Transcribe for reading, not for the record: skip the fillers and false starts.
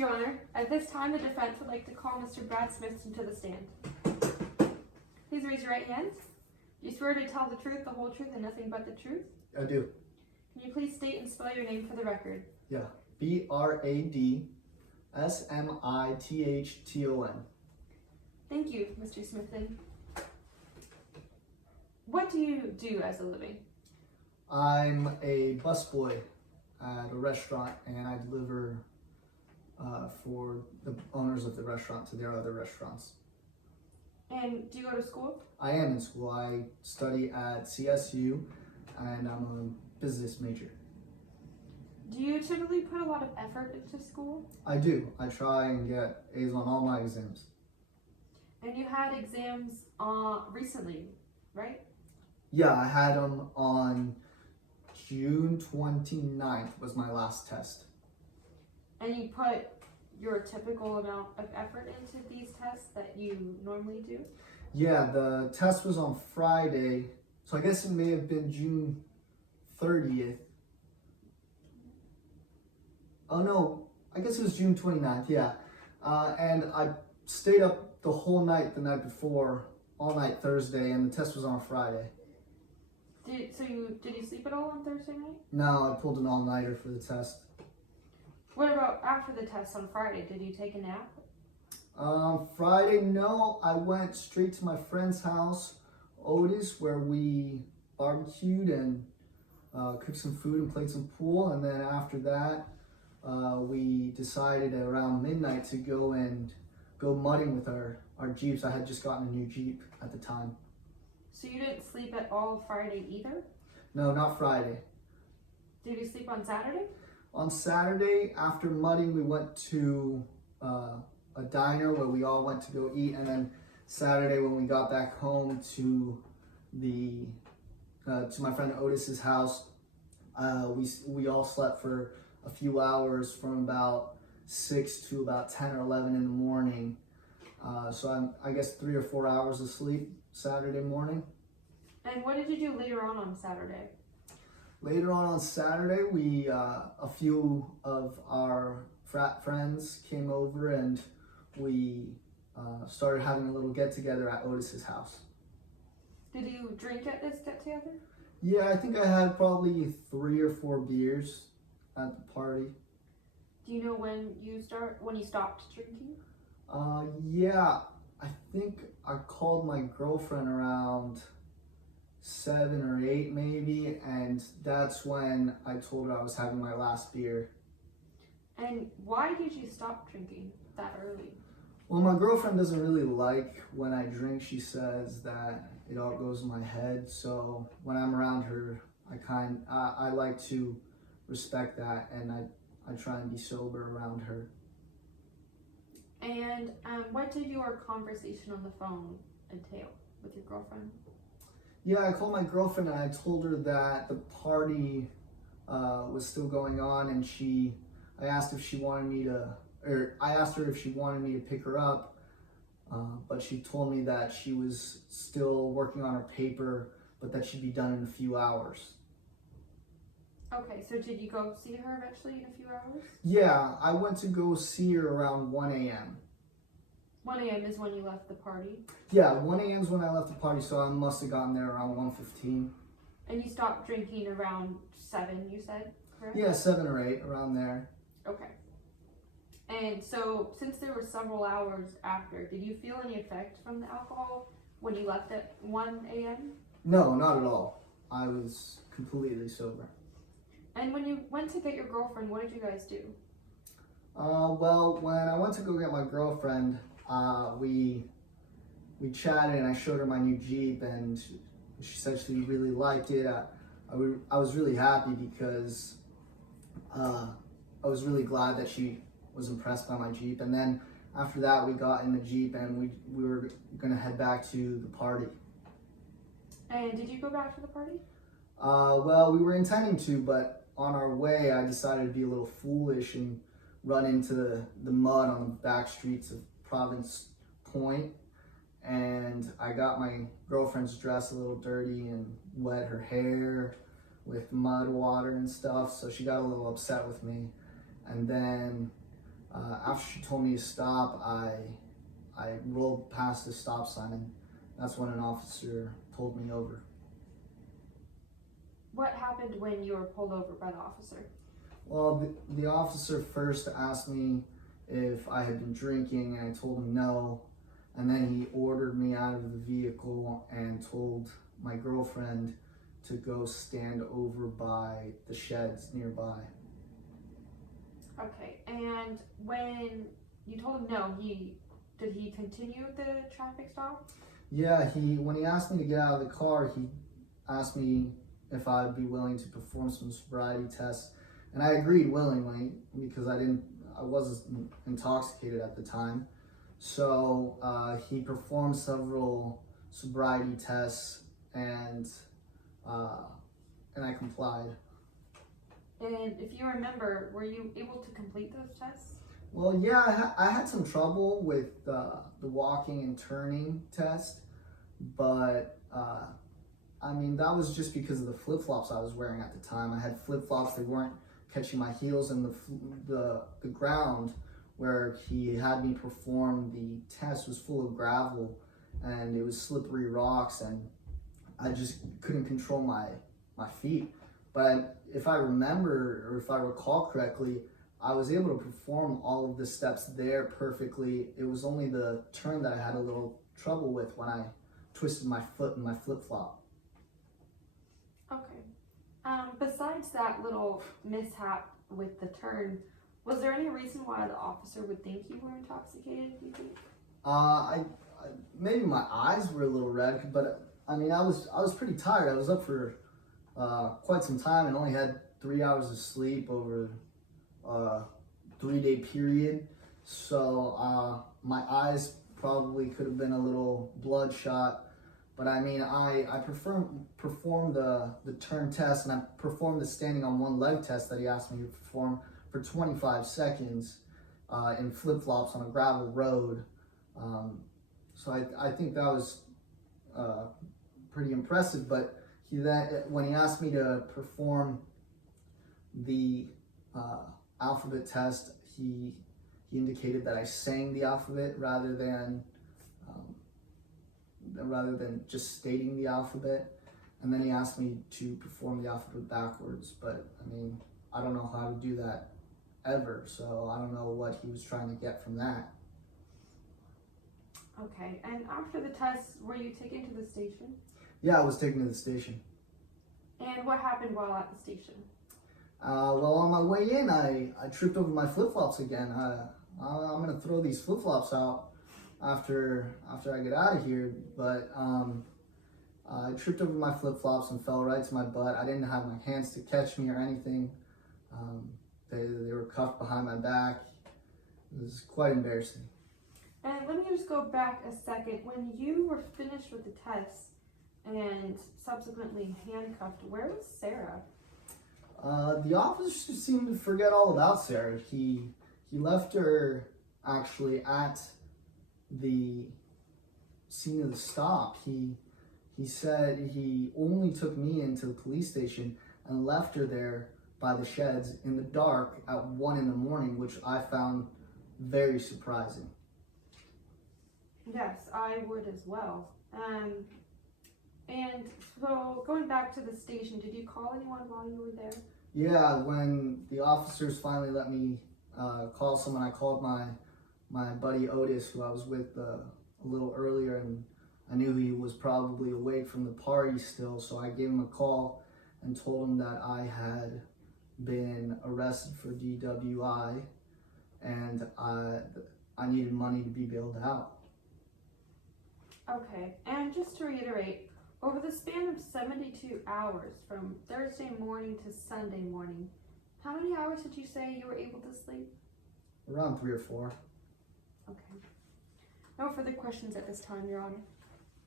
Your Honor. At this time, the defense would like to call Mr. Brad Smith to the stand. Please raise your right hand. Do you swear to tell the truth, the whole truth, and nothing but the truth? I do. Can you please state and spell your name for the record? Yeah. BradSmithton. Thank you, Mr. Smithton. What do you do as a living? I'm a busboy at a restaurant, and I deliver for the owners of the restaurant to their other restaurants. And do you go to school? I am in school. I study at CSU, and I'm a business major. Do you typically put a lot of effort into school? I do. I try and get A's on all my exams. And you had exams recently, right? Yeah, I had them on June 29th was my last test. And you put your typical amount of effort into these tests that you normally do? Yeah, the test was on Friday, so I guess it may have been June 30th. Oh no, I guess it was June 29th, yeah. And I stayed up the whole night the night before, all night Thursday, and the test was on Friday. Did you sleep at all on Thursday night? No, I pulled an all-nighter for the test. What about after the test on Friday? Did you take a nap? Friday, no. I went straight to my friend's house, Otis, where we barbecued and cooked some food and played some pool. And then after that, we decided around midnight to go mudding with our Jeeps. I had just gotten a new Jeep at the time. So you didn't sleep at all Friday either? No, not Friday. Did you sleep on Saturday? On Saturday, after mudding, we went to a diner where we all went to go eat, and then Saturday when we got back home to my friend Otis's house, we all slept for a few hours from about 6 to about 10 or 11 in the morning. So I guess 3 or 4 hours of sleep Saturday morning. And what did you do later on Saturday? Later on Saturday, a few of our frat friends came over and we started having a little get-together at Otis's house. Did you drink at this get-together? Yeah, I think I had probably 3 or 4 beers at the party. Do you know when you stopped drinking? Yeah, I think I called my girlfriend around 7 or 8 maybe, and that's when I told her I was having my last beer. And why did you stop drinking that early? Well, my girlfriend doesn't really like when I drink. She says that it all goes in my head, so when I'm around her, I like to respect that, and I try and be sober around her. And what did your conversation on the phone entail with your girlfriend? Yeah, I called my girlfriend and I told her that the party was still going on, and I asked her if she wanted me to pick her up, but she told me that she was still working on her paper, but that she'd be done in a few hours. Okay, so did you go see her eventually in a few hours? Yeah, I went to go see her around 1 a.m. 1 a.m. is when you left the party? Yeah, 1 a.m. is when I left the party, so I must have gotten there around 1:15. And you stopped drinking around 7, you said, correct? Yeah, 7 or 8, around there. Okay. And so, since there were several hours after, did you feel any effect from the alcohol when you left at 1 a.m.? No, not at all. I was completely sober. And when you went to get your girlfriend, what did you guys do? Well, when I went to go get my girlfriend, we chatted and I showed her my new Jeep, and she said she really liked it. I was really happy because I was really glad that she was impressed by my Jeep. And then after that, we got in the Jeep and we were gonna head back to the party. And did you go back to the party? Well, we were intending to, but on our way, I decided to be a little foolish and run into the mud on the back streets of Province Point. And I got my girlfriend's dress a little dirty and wet her hair with mud water and stuff. So she got a little upset with me. And then after she told me to stop, I rolled past the stop sign, and that's when an officer pulled me over. What happened when you were pulled over by the officer? Well, the officer first asked me if I had been drinking, and I told him no. And then he ordered me out of the vehicle and told my girlfriend to go stand over by the sheds nearby. Okay, and when you told him no, did he continue the traffic stop? Yeah, when he asked me to get out of the car, he asked me if I'd be willing to perform some sobriety tests, and I agreed willingly because I wasn't intoxicated at the time. So he performed several sobriety tests, and I complied. And if you remember, were you able to complete those tests? Well, yeah, I had some trouble with the walking and turning test, but I mean, that was just because of the flip-flops I was wearing at the time. I had flip-flops that weren't catching my heels, and the ground where he had me perform the test was full of gravel, and it was slippery rocks, and I just couldn't control my feet. But if I remember, or if I recall correctly, I was able to perform all of the steps there perfectly. It was only the turn that I had a little trouble with when I twisted my foot in my flip-flop. Okay. Besides that little mishap with the turn, was there any reason why the officer would think you were intoxicated, do you think? I maybe my eyes were a little red, but I mean, I was pretty tired. I was up for quite some time and only had 3 hours of sleep over a 3-day period. So my eyes probably could have been a little bloodshot. But I mean, I performed the turn test, and I performed the standing on one leg test that he asked me to perform for 25 seconds in flip-flops on a gravel road. So I think that was pretty impressive. But when he asked me to perform the alphabet test, he indicated that I sang the alphabet rather than just stating the alphabet. And then he asked me to perform the alphabet backwards, but I mean, I don't know how to do that ever, so I don't know what he was trying to get from that. Okay, and after the test, were you taken to the station? Yeah, I was taken to the station. And what happened while at the station? Well, on my way in, I tripped over my flip-flops again. I'm gonna throw these flip-flops out after I get out of here, but I tripped over my flip-flops and fell right to my butt. I didn't have my hands to catch me or anything. They were cuffed behind my back. It was quite embarrassing. And let me just go back a second. When you were finished with the test and subsequently handcuffed, where was Sarah? The officer seemed to forget all about Sarah. He left her actually at the scene of the stop. He said he only took me into the police station and left her there by the sheds in the dark at 1 a.m, which I found very surprising. Yes, I would as well. And so going back to the station, did you call anyone while you were there? Yeah, when the officers finally let me call someone, I called my buddy Otis, who I was with a little earlier, and I knew he was probably awake from the party still, so I gave him a call and told him that I had been arrested for DWI and I needed money to be bailed out. Okay, and just to reiterate, over the span of 72 hours from Thursday morning to Sunday morning, how many hours did you say you were able to sleep? Around 3 or 4. Okay. No further questions at this time, Your Honor.